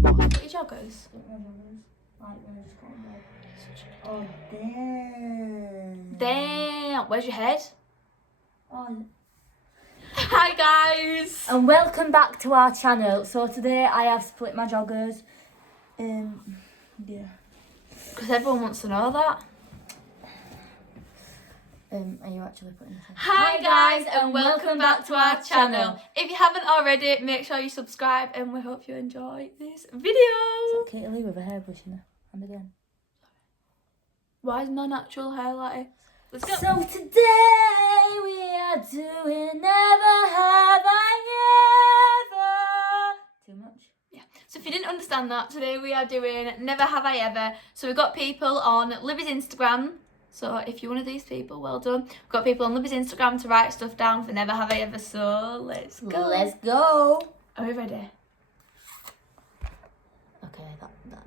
What are your joggers? Oh, damn. Damn. Where's your head? Oh. Hi guys. And welcome back to our channel. So today I have split my joggers. Yeah. Because everyone wants to know that. Are you actually putting this in? Hi guys, and welcome back to our channel. If you haven't already, make sure you subscribe, and we hope you enjoy this video. Is that Katylee with a hairbrush in her hand again? Why is my natural hair like this? Let's go. So today we are doing Never Have I Ever. Too much? Yeah. So if you didn't understand that, today we are doing Never Have I Ever. So we've got people on Libby's Instagram. So if you're one of these people, well done. We've got people on Libby's Instagram to write stuff down for Never Have I Ever. So let's go. Let's go. Are we ready? Okay,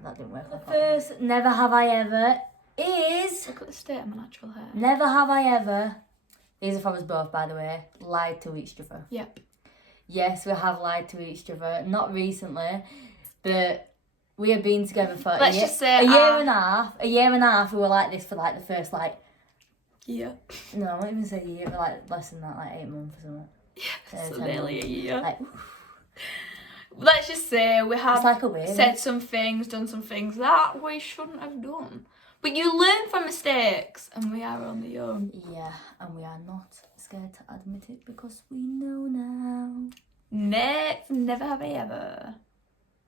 that didn't work. The first Never Have I Ever is... Look at the state of my natural hair. Never have I ever, these are from us both by the way, lied to each other. Yep. Yes, we have lied to each other. Not recently, but we have been together for Let's just say a year and a half. A year and a half we were like this for like the first like... Yeah. No, I won't even say a year, but like less than that, like 8 months or something. Yeah, so nearly a year. Like, let's just say we have like said some things, done some things that we shouldn't have done. But you learn from mistakes, and we are only young. Yeah, and we are not scared to admit it because we know now. Next, never have I ever.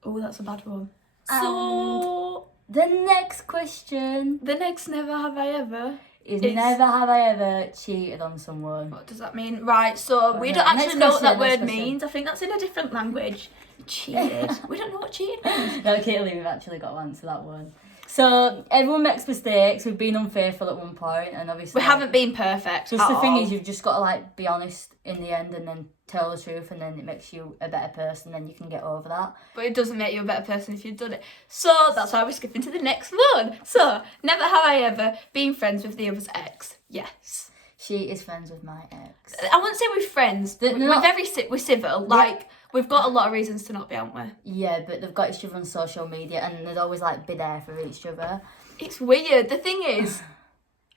Oh, that's a bad one. So, the next question. The next never have I ever is never have I ever cheated on someone. What does that mean? Right, so we don't actually know what that word means. I think that's in a different language. Cheated. We don't know what cheated means. No, Katylee, we've actually got to answer that one. So, everyone makes mistakes. We've been unfaithful at one point, and obviously... We haven't been perfect. Just the thing is, you've just got to, like, be honest in the end and then tell the truth, and then it makes you a better person, and you can get over that. But it doesn't make you a better person if you've done it. So, that's why we're skipping to the next one. So, never have I ever been friends with the other's ex. Yes. She is friends with my ex. I wouldn't say we're friends. We're civil. Like, we've got a lot of reasons to not be, haven't we? Yeah, but they've got each other on social media and they'd always, like, be there for each other. It's weird. The thing is,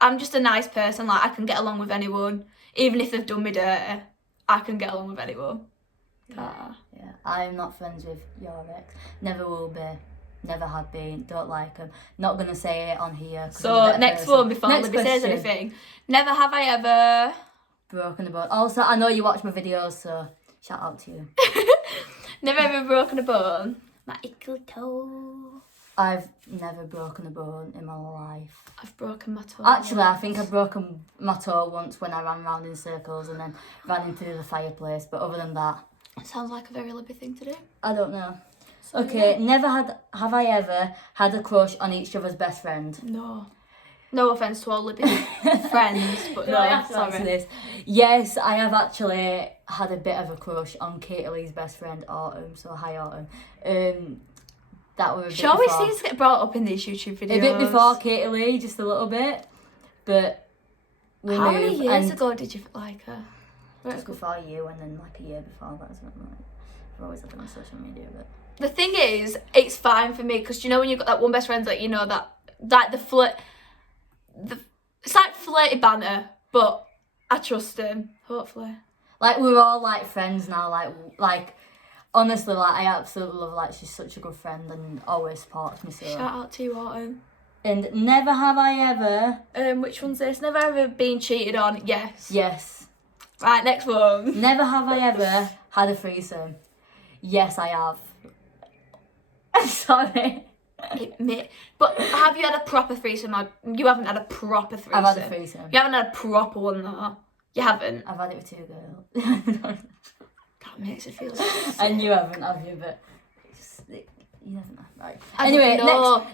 I'm just a nice person. Like, I can get along with anyone. Even if they've done me dirty, I can get along with anyone. Yeah, I'm not friends with your ex. Never will be. Never have been. Don't like them. Not going to say it on here. So, next one before Libby says anything. Never have I ever... broken a bone. Also, I know you watch my videos, so shout out to you. Never ever broken a bone. My ickle toe. I've never broken a bone in my life. I've broken my toe. Actually, I think I've broken my toe once when I ran round in circles and then ran into the fireplace. But other than that... Sounds like a very Libby thing to do. I don't know. So, okay, yeah. Never have I ever had a crush on each other's best friend? No. No offence to all Libby friends, but no, I have to answer this. Yes, I have actually had a bit of a crush on Katylee's best friend, Autumn. So, hi, Autumn. That was a bit she always seems to get brought up in these YouTube videos. A bit before Katylee, just a little bit. But how many years ago did you like her? Just before you, and then like a year before that. I've always had them on social media, but... The thing is, it's fine for me, because you know when you've got that one best friend that you know that the flirt... It's like flirty banter, but I trust him, hopefully. Like, we're all, like, friends now, like, honestly, like, I absolutely love her, like, she's such a good friend and always supports me, so... Shout out to you, Autumn. And never have I ever... which one's this? Never ever been cheated on? Yes. Yes. Right, next one. Never have I ever had a threesome? Yes, I have. Sorry. But have you had a proper threesome? You haven't had a proper threesome. I've had a threesome. You haven't had a proper one though. You haven't. I've had it with 2 girls. That makes it feel so and you haven't, have you? But you never know. Right. Anyway,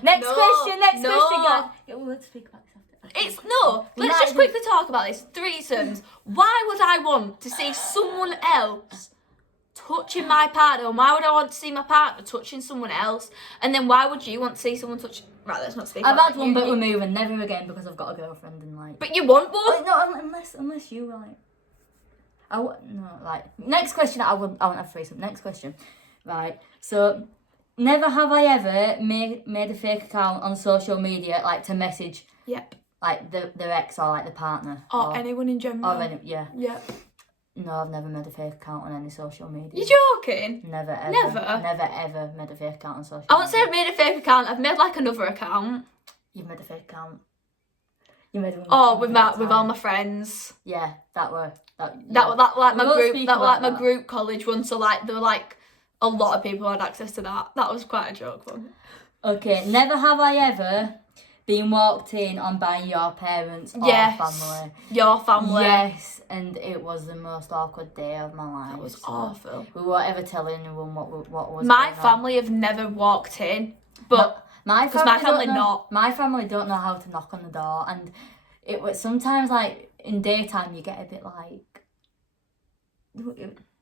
next question, guys. Yeah, well, let's speak about this after. Let's just quickly talk about this. Threesomes. Why would I want to see someone else touching my partner? Why would I want to see my partner touching someone else? And then why would you want to see someone touch... Right, let's not speak I've about had one, but we're moving. Never again, because I've got a girlfriend and like... But you want one? No, unless you like... No, like... Next question, I won't have threesome. Next question. Right, so... Never have I ever made a fake account on social media, like, to message, Yep. like, their ex or, like, the partner. Or anyone in general. Yeah. Yep. No, I've never made a fake account on any social media. You joking? Never, ever. Never? Never, ever made a fake account on social media. I won't say I've made a fake account. I've made, like, another account. You've made a fake account. You made one. Oh, with all my friends. Yeah, that were Like my We won't group. speak That were like about my that. group college one. So like there were like a lot of people who had access to that. That was quite a joke one. Okay, never have I ever been walked in on by your parents or family. Your family. Yes, and it was the most awkward day of my life. That was so awful. We weren't ever telling anyone what was My going on. family have never walked in, but My because my family don't know, not. My family don't know how to knock on the door, and it was sometimes like in daytime you get a bit like.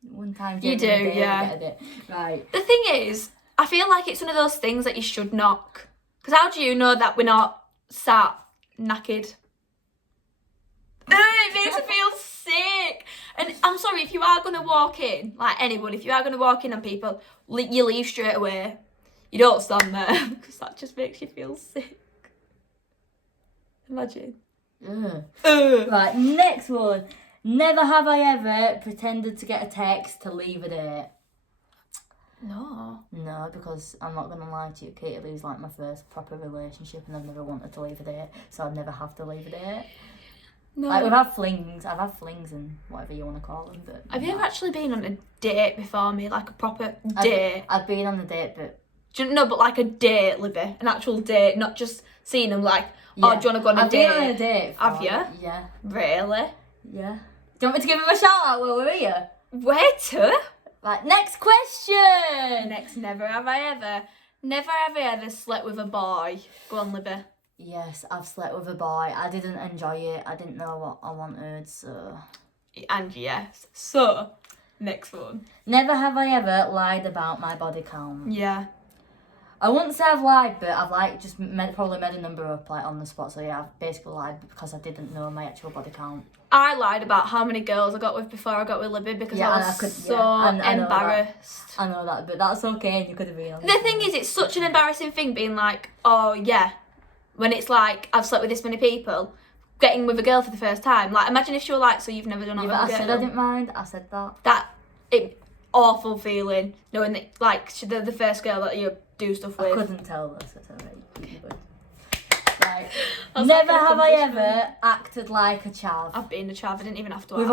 One time You do, during the day, yeah. you get a bit, right. The thing is, I feel like it's one of those things that you should knock. Because how do you know that we're not sat knackered? It makes me feel sick. And I'm sorry, if you are going to walk in, like anyone, if you are going to walk in on people, you leave straight away. You don't stand there because that just makes you feel sick. Imagine. Ugh. Ugh. Right, next one. Never have I ever pretended to get a text to leave a date. No. No, because I'm not gonna lie to you, Katylee's like my first proper relationship, and I've never wanted to leave a date, so I'd never have to leave a date. No. Like I've had flings and whatever you want to call them. But Have you ever actually been on a date before me, like a proper date? I've been on a date, but Do you know, but like a date, Libby, an actual date, not just seeing them like, oh, do you want to go on a I've date? been on a date. Have you? Yeah. Really? Yeah. Do you want me to give him a shout out while we're here? Where to? Right, next question. Next, never have I ever slept with a boy. Go on, Libby. Yes, I've slept with a boy. I didn't enjoy it. I didn't know what I wanted, so. And yes. So, next one. Never have I ever lied about my body count. Yeah. I wouldn't say I've lied, but I've like just probably made a number up like on the spot. So yeah, I've basically lied because I didn't know my actual body count. I lied about how many girls I got with before I got with Libby because I was I know embarrassed. I know that, but that's okay. You could have been on. The thing is, it's such an embarrassing thing being like, oh yeah, when it's like, I've slept with this many people, getting with a girl for the first time. Like, imagine if she were like, so you've never done it with a girl. I said I didn't mind. I said that. Awful feeling, knowing that, like, she's the first girl that you do stuff with. I couldn't tell this. It's alright. Right. That's Never like an have I accomplishment. ever acted like a chav. I've been a chav, I didn't even have to We've act.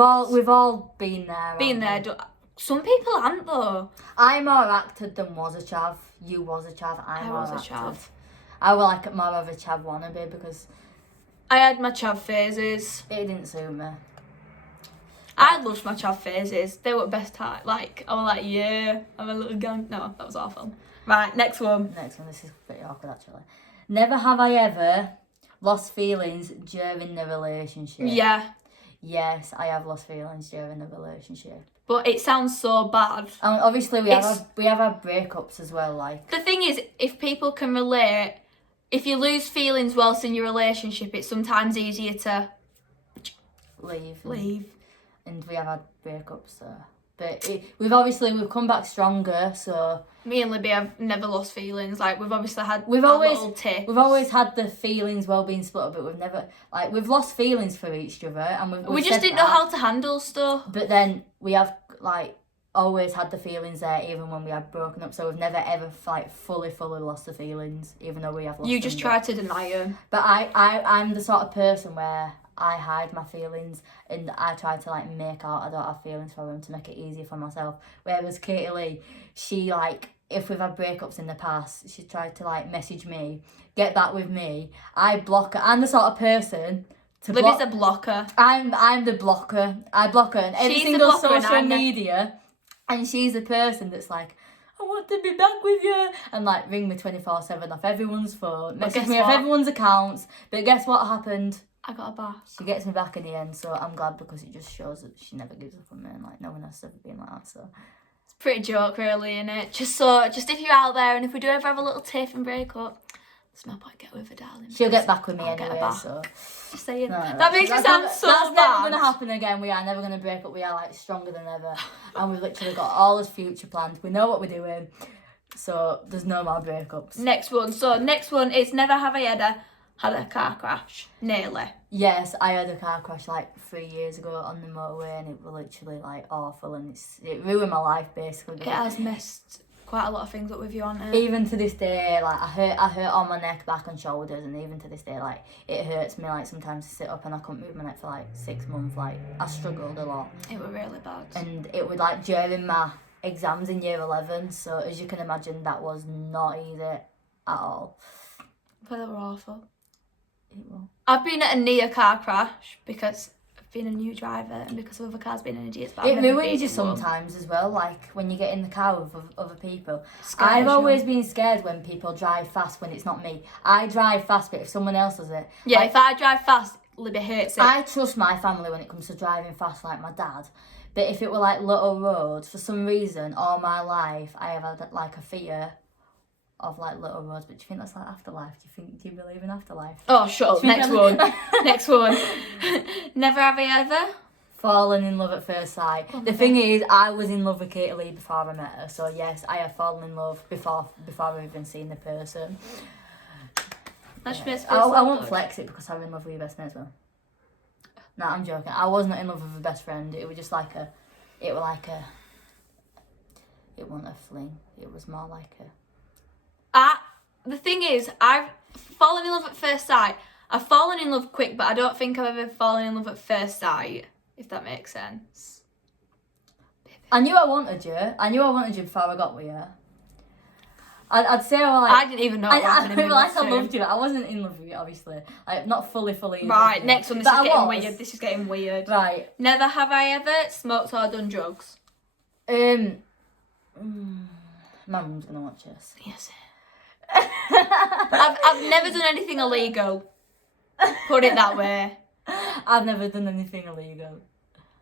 all been there. Been haven't there. we? Some people aren't, though. I more acted than was a chav. You was a chav. I more was a acted. chav. I was like more of a chav wannabe because I had my chav phases. it didn't suit me. I loved my chav phases. They were the best time. Like, I was like, yeah, I'm a little gang. No, that was awful. Right, next one. Next one, this is pretty awkward actually. Never have I ever lost feelings during the relationship. Yeah, Yes, I have lost feelings during the relationship. but it sounds so bad. And obviously we have had breakups as well. Like The thing is, if people can relate, if you lose feelings whilst in your relationship, it's sometimes easier to leave. And we have had breakups. So. But we've come back stronger. So me and Libby have never lost feelings. Like, we've obviously had We've our always- little tiff. we've always had the feelings well being split up, but we've never we've lost feelings for each other, and We just said didn't know that. how to handle stuff. But then we have always had the feelings there, even when we had broken up. So we've never ever fully lost the feelings, even though we have lost. You just them. try to deny them. But I'm the sort of person where I hide my feelings and I try to make out I don't have feelings for them to make it easier for myself. Whereas Katylee, she if we've had breakups in the past, she tried to message me, get back with me. I block her. I'm the sort of person to Libby's block. a blocker. I'm the blocker. I block her on every She's the single blocker and social I'm the- media, and she's the person that's like, I want to be back with you, and ring me 24/7 off everyone's phone, But message guess me off what? everyone's accounts. But guess what happened? I got a bath. She gets me back in the end, so I'm glad because it just shows that she never gives up on me, and no one else has ever been like that. So It's a pretty joke, really, isn't it? Just if you're out there and if we do ever have a little tiff and break up, there's no point get with her, darling. she'll get back with me I'll get her anyway. back. So Just saying. no, That makes me sound that's so never bad. gonna happen again. We are never gonna break up. We are stronger than ever, and we've literally got all this future planned. We know what we're doing. So there's no more breakups. Next one. So next one is never have I ever had a car crash. Nearly. Yes, I had a car crash like 3 years ago on the motorway, and it was literally like awful, and it ruined my life basically. It has messed quite a lot of things up with you, hasn't it? Even to this day, like I hurt on my neck, back and shoulders, and even to this day, like it hurts me like sometimes to sit up, and I couldn't move my neck for like 6 months. Like I struggled a lot. It was really bad. And it was like during my exams in year 11, so as you can imagine, that was not easy at all. But they were awful. It was. I've been at a near car crash because I've been a new driver and because other cars been in idiots. But It ruins you sometimes as well, like when you get in the car with other people. I've you. always been scared when people drive fast when it's not me. I drive fast, but if someone else does it... Yeah, like, if I drive fast, Libby hates it. I trust my family when it comes to driving fast, like my dad. But if it were like little roads, for some reason, all my life, I have had like a fear of like little roads. But do you think that's like afterlife? Do you believe in afterlife? Oh, shut up. Next one. Next one. Never have I ever Fallen in love at first sight. The thing is, I was in love with Katylee before I met her. So yes, I have fallen in love before I've even seen the person. I won't flex it because I'm in love with your best mate as well. No, I'm joking. I wasn't in love with a best friend. It was just like it wasn't a fling. It was more like a... The thing is, I've fallen in love at first sight. I've fallen in love quick, but I don't think I've ever fallen in love at first sight, if that makes sense. I knew I wanted you before I got with you. I'd say I didn't even know. I loved you. I wasn't in love with you, obviously. Like not fully. Right, next one. This is getting weird. This is getting weird. Right. Never have I ever smoked or done drugs. My mum's gonna watch this. Yes. I've never done anything illegal. Put it that way. I've never done anything illegal.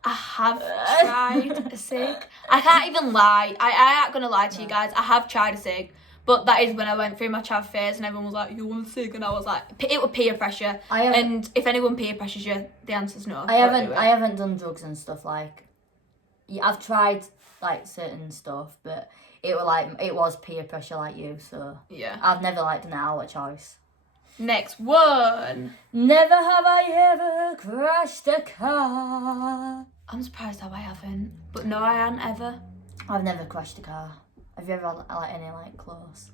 I have tried a cig. I can't even lie. I ain't gonna lie to you guys. I have tried a cig. But that is when I went through my chav phase and everyone was like, you want a cig? And I was like, it was peer pressure. And if anyone peer pressures you, the answer's no. I haven't done drugs and stuff like... I've tried like certain stuff, but it was peer pressure like you, so... Yeah. I've never like done it out of choice. Next one. Never have I ever crashed a car. I'm surprised how I haven't. But no, I haven't ever. I've never crashed a car. Have you ever had like any like close?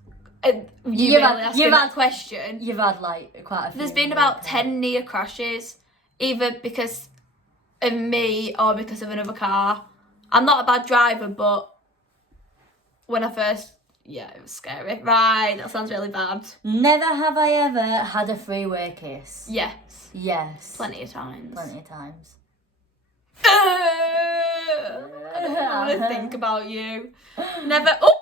You've had that question. You've had like quite a few. There's been about 10 near crashes, either because of me or because of another car. I'm not a bad driver, but when I first... Yeah, it was scary. Right, that sounds really bad. Never have I ever had a freeway kiss. Yes. Yes. Plenty of times. Plenty of times. I don't want to think about you. Never... Oh!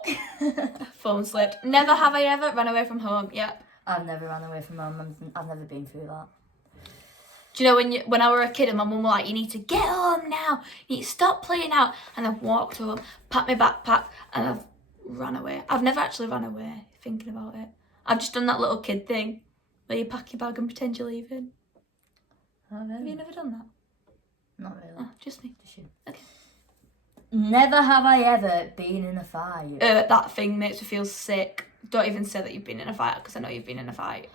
Phone slipped. Never have I ever run away from home. Yep. I've never run away from home. I've never been through that. Do you know when I were a kid and my mum was like, you need to get home now. You need to stop playing out. And I've walked home, packed my backpack, and I've ran away. I've never actually run away, thinking about it. I've just done that little kid thing where you pack your bag and pretend you're leaving. Oh, really? Have you never done that? Not really. Oh, just me. Just you. Okay. Never have I ever been in a fight. That thing makes me feel sick. Don't even say that you've been in a fight because I know you've been in a fight.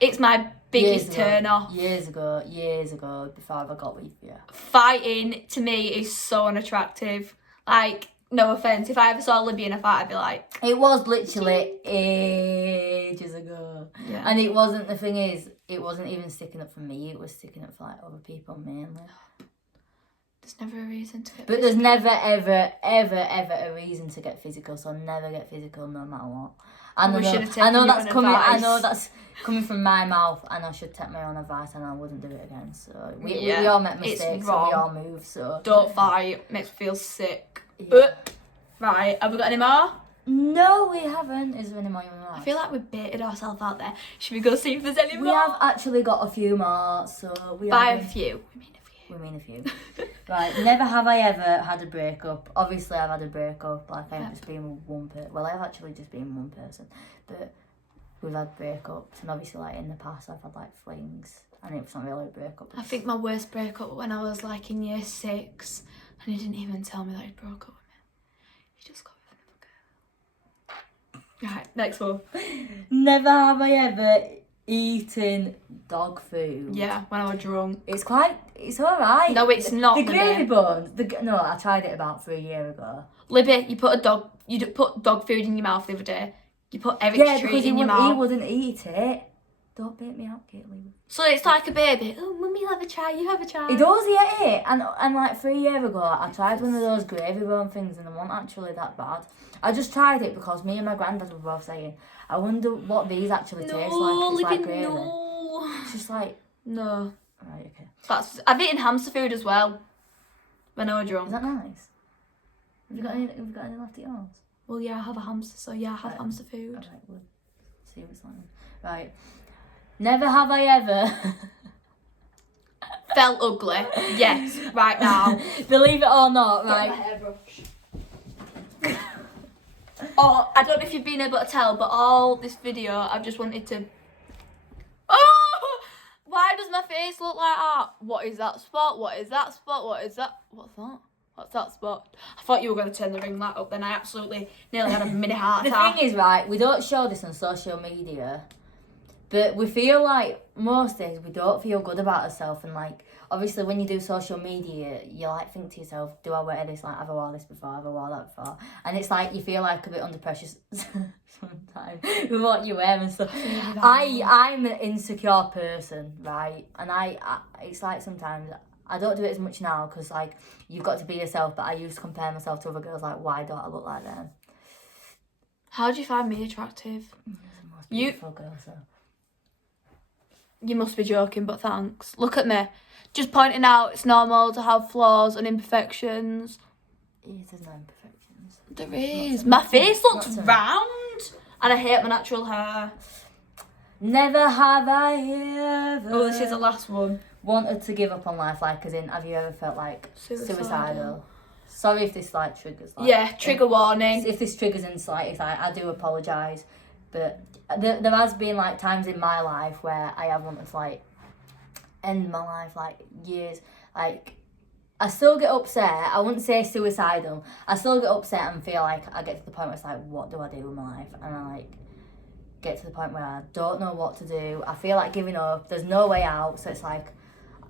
It's my biggest turn off. Years ago, before I ever got with you. Fighting to me is so unattractive. Like, no offence, if I ever saw Libby in a fight, I'd be like... It was literally ages ago. Yeah. And it wasn't, the thing is, it wasn't even sticking up for me, it was sticking up for like other people mainly. There's never a reason to get But there's never, ever, ever, ever a reason to get physical, so never get physical no matter what. I know that's coming from my mouth, and I should take my own advice, and I wouldn't do it again. So we all make mistakes, and we all move. So don't fight. Makes me feel sick. Yeah. Right, have we got any more? No, we haven't. Is there any more you want to ask? I feel like we've baited ourselves out there. Should we go see if there's any more? We have actually got a few more. So By a few. We mean a few. Right, never have I ever had a breakup. Obviously, I've had a breakup. Like, I've just been with one person. Well, I've actually just been with one person. But we've had breakups. And obviously, like, in the past, I've had, like, flings. And it was not really a breakup. I think my worst breakup when I was, like, in year 6. And he didn't even tell me that he broke up with me. He just got with another girl. Next one. Never have I ever eaten dog food. Yeah, when I was drunk. It's alright. No, it's not. The Libby. gravy bones. No, I tried it about 3 years ago. Libby, you put dog food in your mouth the other day. You put every treat in your he mouth. wouldn't eat it. Don't bait me out, Katylee. So it's like a baby. Oh, mummy, have a try. You have a try. He does eat it. And like 3 years ago, I tried one of those gravy bone things and they weren't actually that bad. I just tried it because me and my granddad were both saying, I wonder what these actually taste like. It's Libby, like gravy. no. It's just like... No. Right, okay. I've eaten hamster food as well. When I was drunk. Is that nice? Have you got any left at yours? Well, yeah, I have a hamster, so yeah, I have hamster food. Alright, we'll see what's on. Right. Never have I ever... Felt ugly. Yes, right now. Believe it or not, Get my right? hairbrush. Oh, I don't know if you've been able to tell, but all this video, I've just wanted to... Oh! Why does my face look like that? What is that spot? What is that spot? What is that? What's that? What's that spot? I thought you were going to turn the ring light up, then I absolutely nearly had a mini heart The attack. thing is, right, we don't show this on social media, but we feel like most days we don't feel good about ourselves. And like, obviously when you do social media, you like think to yourself, do I wear this? Like, have I worn this before? Have I worn that before? And it's like, you feel like a bit under pressure sometimes with what you wear and stuff. I'm an insecure person, right? And I it's like sometimes, I don't do it as much now because like, you've got to be yourself, but I used to compare myself to other girls, like, why don't I look like them? How do you find me attractive? Beautiful girl, so. You must be joking, but thanks. Look at me. Just pointing out it's normal to have flaws and imperfections. There's no imperfections. There is. My face looks not to me. round. And I hate my natural hair. Never have I ever... Oh, this is the last one. Wanted to give up on life, like, as in, have you ever felt like suicidal? Sorry if this like triggers. Like, Yeah, trigger warning. If this triggers insight, if I do apologise, but there has been like times in my life where I have wanted to like end my life, like years. Like, I still get upset. I wouldn't say suicidal. I still get upset and feel like I get to the point where it's like, what do I do with my life? And I like get to the point where I don't know what to do. I feel like giving up. There's no way out. So it's like,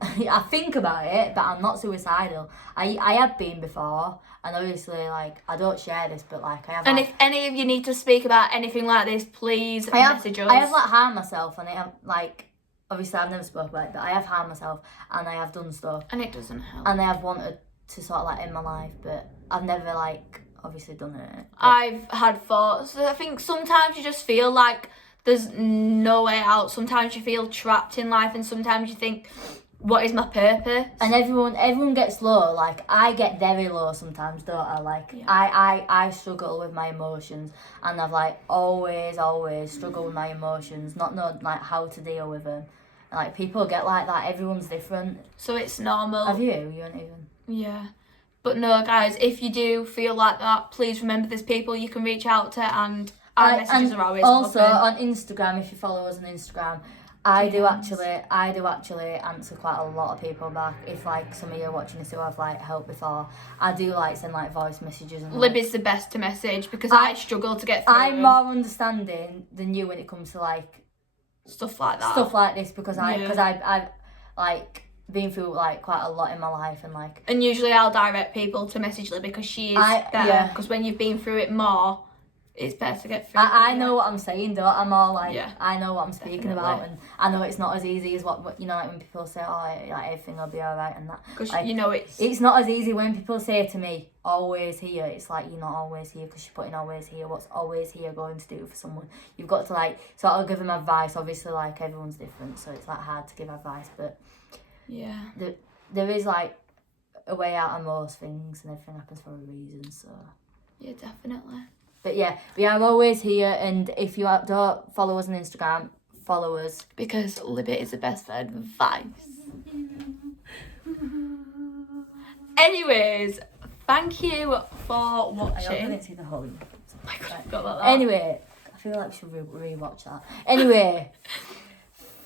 I think about it, but I'm not suicidal. I have been before, and obviously, like, I don't share this, but like, I have. And like, if any of you need to speak about anything like this, please message us. I have like harmed myself, and I have like, obviously, I've never spoken about it, but I have harmed myself, and I have done stuff, And it doesn't help. and I have wanted to sort of like end my life, but I've never like obviously done it. I've had thoughts. I think sometimes you just feel like there's no way out. Sometimes you feel trapped in life, and sometimes you think, what is my purpose? And everyone gets low. Like, I get very low sometimes, don't I? Like, Yeah. I struggle with my emotions, and I've like always struggled with my emotions, not know like how to deal with them. And, like, people get like that. Everyone's different. So it's normal. Have you? You don't even. Yeah. But no, guys, if you do feel like that, please remember there's people you can reach out to, and our messages are always also open. on Instagram, if you follow us on Instagram, I do actually answer quite a lot of people back. If like some of you are watching this who I've like helped before, I do like send like voice messages and. Libby's the best to message because I struggle to get through. I'm more understanding than you when it comes to like stuff like that. Stuff like this because I've like been through like quite a lot in my life and like. And usually I'll direct people to message Libby because she is better. Because when you've been through it more, it's better to get through. I know what I'm saying, don't I? I'm all like, Yeah, I know what I'm speaking about, and I know it's not as easy as what you know, like when people say, oh, like everything will be alright and that. Because like, you know it's not as easy when people say to me, always here. It's like, you're not always here because you're putting always here. What's always here going to do for someone? You've got to like sort of give them advice. Obviously, like everyone's different, so it's like hard to give advice, but yeah, there is like a way out of most things, and everything happens for a reason. So yeah, definitely. But yeah, we are always here, and if you don't follow us on Instagram, follow us. Because Libby is the best for advice. Anyways, thank you for watching. I didn't see the whole. Oh my God, I forgot about that. Anyway, I feel like we should re-watch that. Anyway,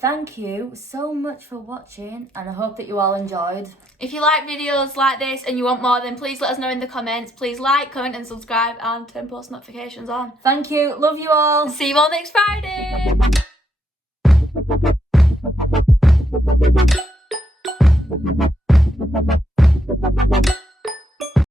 thank you so much for watching, and I hope that you all enjoyed. If you like videos like this and you want more, then please let us know in the comments. Please like, comment and subscribe and turn post notifications on. Thank you. Love you all. See you all next Friday.